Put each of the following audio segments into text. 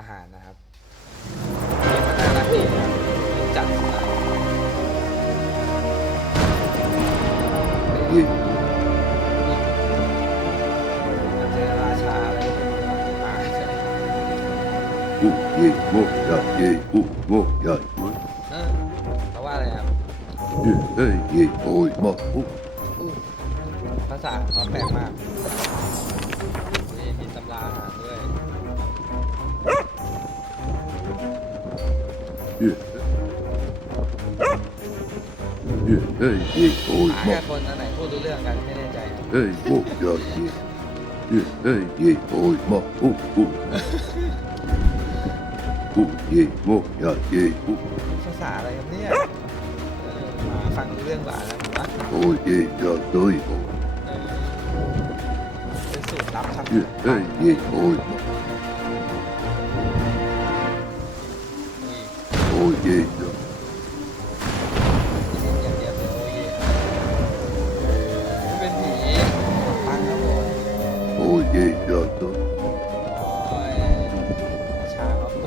อาหารนะครับน่ารักดีครับจัดยืดมุกยมุกยยมุกมุกยเออเพราะว่าอะไรครับยเฮ้ยยโอ้ยมุกภาษาเขาแปลกมาก เฮ้ยเฮ้ยโอ้ยหามาแค่คนอันไหนพูดรู้เรื่องกันไม่แน่ใจ เฮ้ยโอ้ยยอดเฮ้ยเฮ้ยเฮ้ยโอ้ยมาโอ้โอ้โอ้เฮ้ยโอ้ยอดเฮ้ยโอ้ภาษาอะไรครับเนี่ยมาฟังเรื่องกวานะผมว่าโอ้ยเฮ้ยยอดเลยโอ้เเฮ้ยเฮ้ยโอ้ย ojej. Ojej, ja to.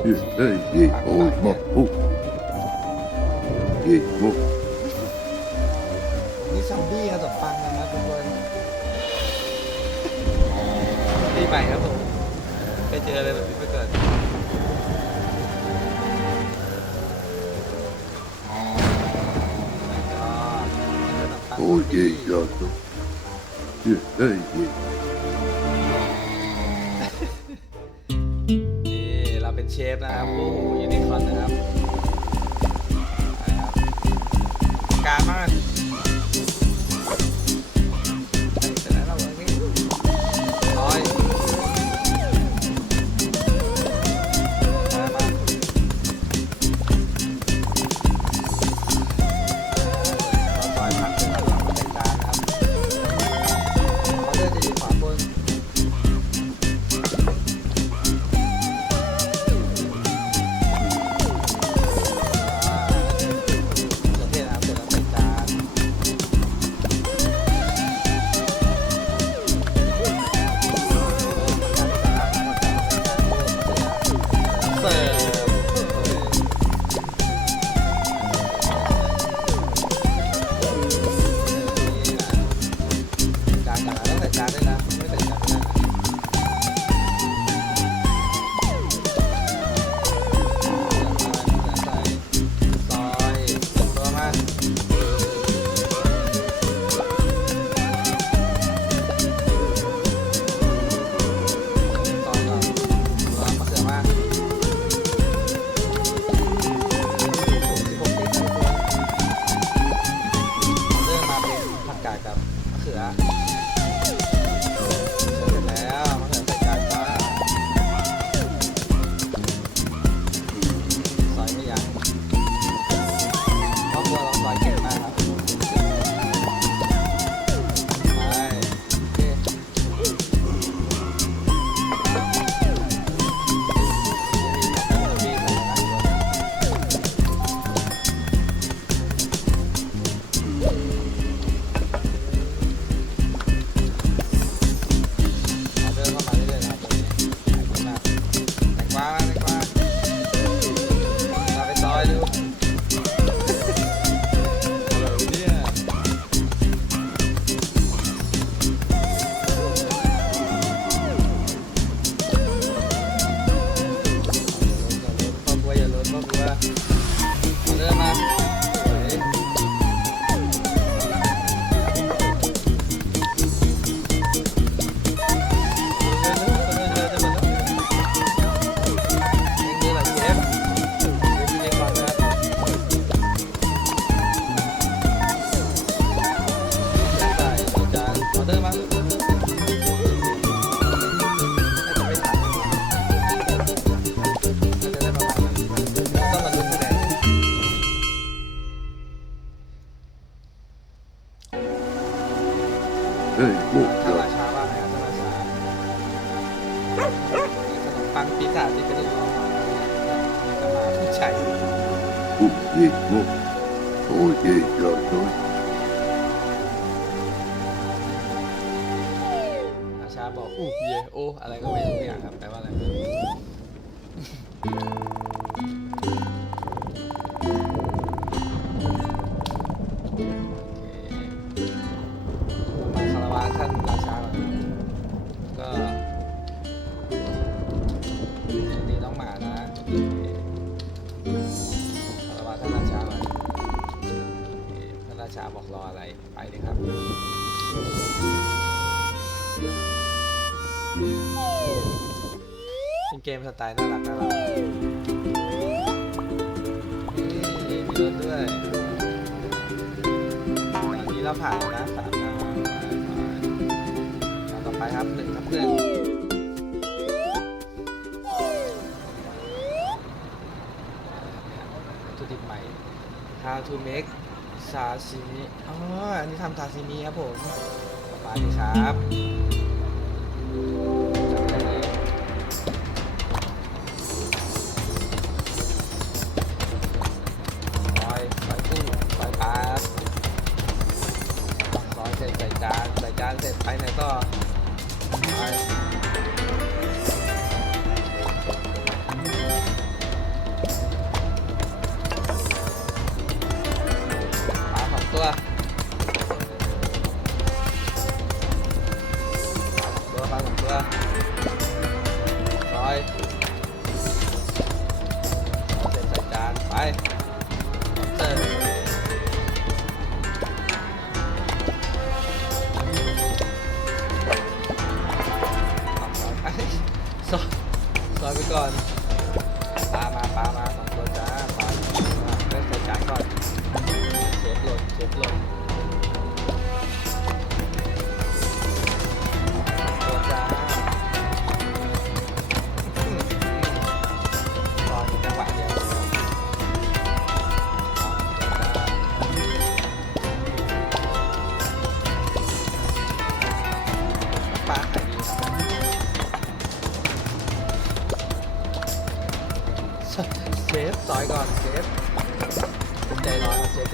Ojej, ojej, oj, ma, oj. Ojej, oj. lazım. Hey. นี่เราเป็นเชฟนะครับโอ้ยูนิคอร์นนะครับกางมาก 真的吗？ บอกอู้เยโออะไรก็ไม่รู้อย่ยงครับแปลว่าอะไร เกมสไตล์น่ารักน่ารักนี่มีรถด้วยนี่เราผ่านนะสามดาวต่อไปครับหนึ่งครับเพื่อนจุดดิบใหม่ how to make ซาซิมิอ๋ออันนี้ทำซาซิมิครับผมมาดีครับ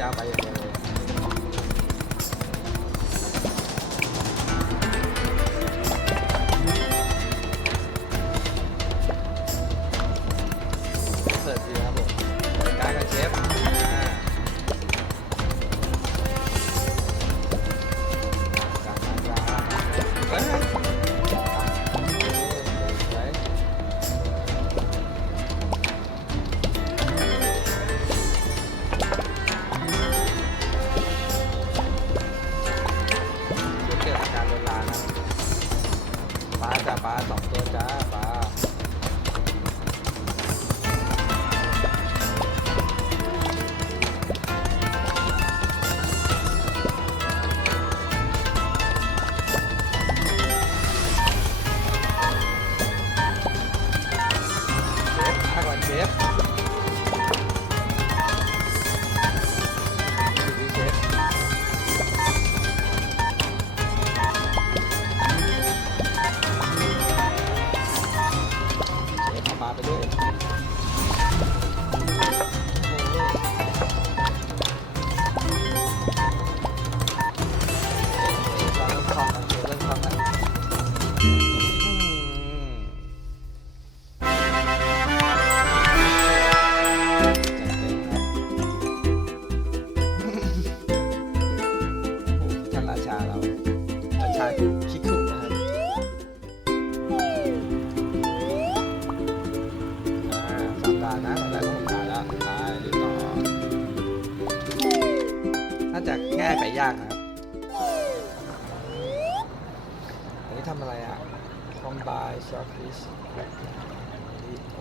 加白油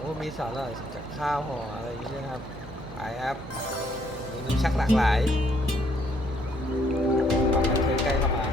วกมีสาหร่ายจากข้าวห่ออะไรอย่างเงี้ยครับไปครับเมนูชักหลากหลายความบันเทิใกล้เข้ามา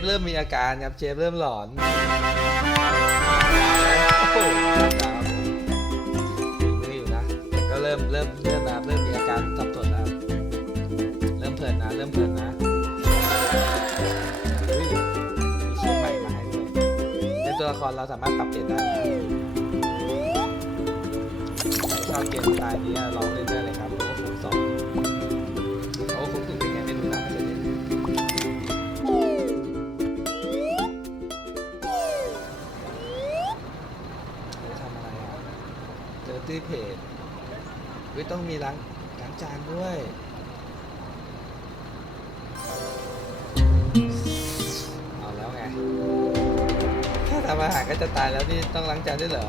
เชฟเริ่มมีอาการครับเชฟเริ่มหลอนโอ้โหครับมืออยู่นะแต่ก็เริ่มเริ่มเริ่มนะครับเริ่มมีอาการสับสนแล้วเริ่มเพลินนะ เริ่มเพลินนะอุ้ยมีเชฟใหม่มาให้ด้วยในตัวละครเราสามารถปรับเปลี่ยนได้นะ ชอบเกมสไตล์นี้ลองเล่นได้เลยครับ ต้องมีล้างล้างจานด้วย เอาแล้วไง ถ้าทำอาหารก็จะตายแล้วนี่ต้องล้างจานด้วยเหรอ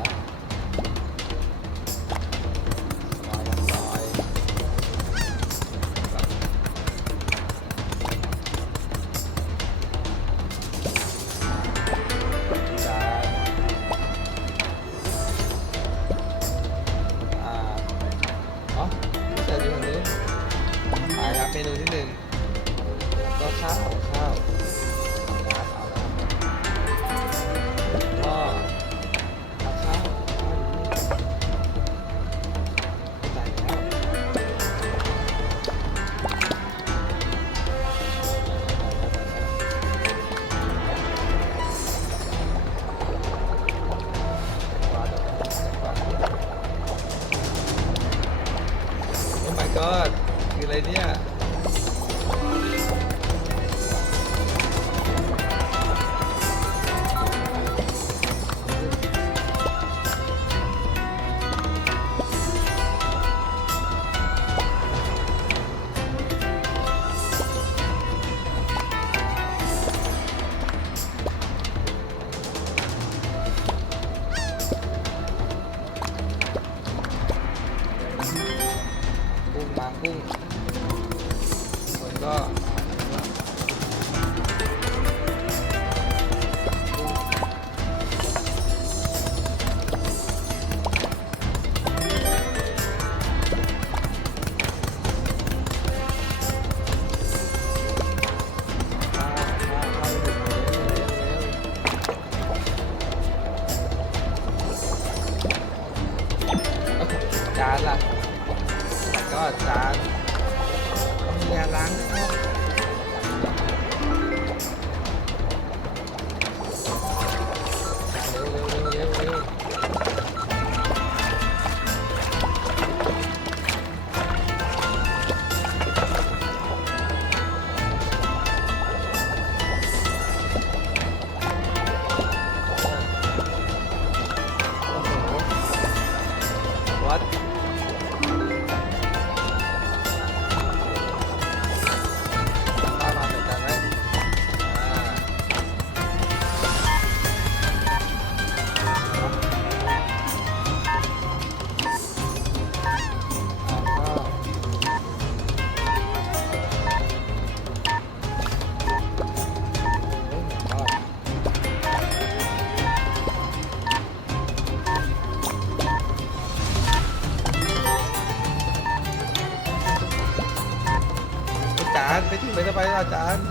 ไปถึงไปจะอาจารย์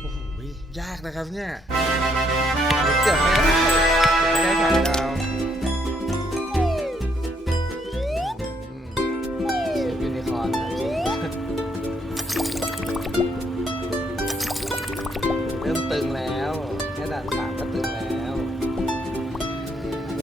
โอ้โหยากนะครับเนี่ยเกือบไม่ได้เกือบไม่ได้ถ่ายดาว